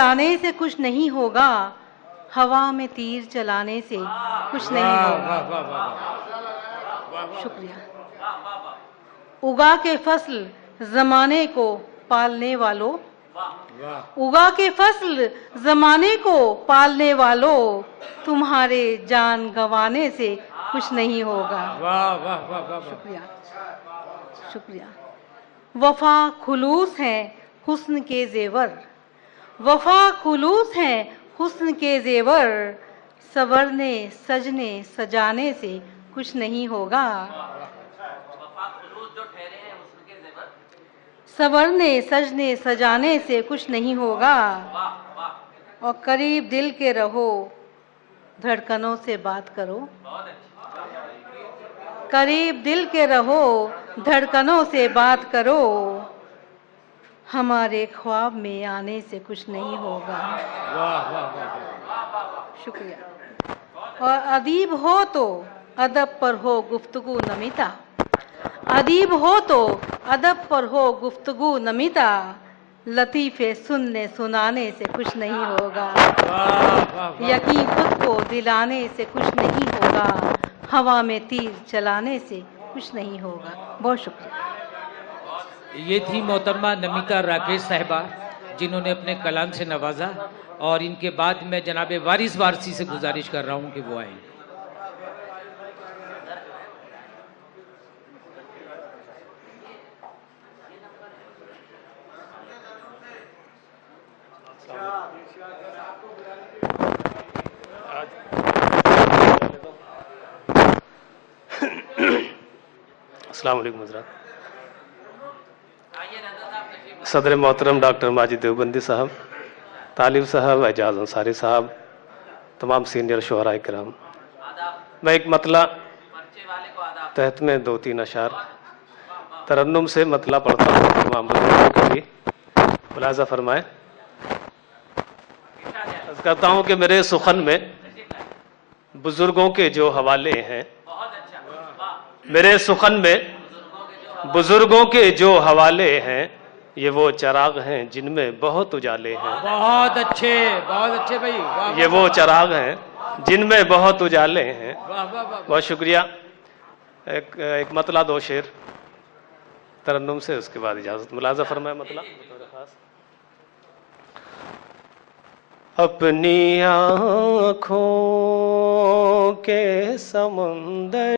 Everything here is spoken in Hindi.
चलाने से कुछ नहीं होगा, हवा में तीर चलाने से कुछ नहीं होगा। वाह वाह वाह। शुक्रिया। उगा के फसल जमाने को पालने वालों, उगा के फसल जमाने को पालने वालों, तुम्हारे जान गंवाने से कुछ नहीं होगा। वाह वाह वाह वाह। शुक्रिया शुक्रिया। वफा खुलूस है हुस्न के जेवर, वफा खुलूस है हुस्न के जेवर, सवरने सजने सजाने से कुछ नहीं होगा। सवरने सजने सजाने से कुछ नहीं होगा। और करीब दिल के रहो, धड़कनों से बात करो। करीब दिल के रहो, धड़कनों से बात करो, हमारे ख्वाब में आने से कुछ नहीं होगा। वाह वाह वाह। शुक्रिया। और अदीब हो तो अदब पर हो गुफ्तगू नमिता, अदीब हो तो अदब पर हो गुफ्तगू नमिता, लतीफ़े सुनने सुनाने से कुछ नहीं होगा। यकीन खुद को दिलाने से कुछ नहीं होगा, हवा में तीर चलाने से कुछ नहीं होगा। बहुत शुक्रिया। ये थी मोहतरमा नमिता राकेश साहिबा, जिन्होंने अपने कलाम से नवाजा। और इनके बाद मैं जनाब वारिस वारसी से गुजारिश कर रहा हूँ कि वो आए। अस्सलाम वालेकुम हज़रात। सदर मोहतरम डॉक्टर माजिद देवबंदी साहब, तालिब साहब, एजाज अंसारी साहब, तमाम सीनियर शुहराए किराम, मैं एक मतला तहत में 2-3 अशार तरन्नुम से मतला पढ़ता हूँ। तमाम बुजुर्गों के लिए मुलाजा फरमाए। अर्ज़ करता हूँ कि मेरे सुखन में बुजुर्गों के जो हवाले हैं, मेरे सुखन में बुजुर्गों के जो हवाले हैं, ये वो चिराग हैं जिनमें बहुत उजाले हैं। बहुत अच्छे भाई। ये वो चिराग हैं जिनमें बहुत उजाले हैं। बहुत शुक्रिया। एक मतला 2 शेर तरन्नुम से, उसके बाद इजाजत। मुलाजा फरमाए मतला। अपनी आँखों के समुंदर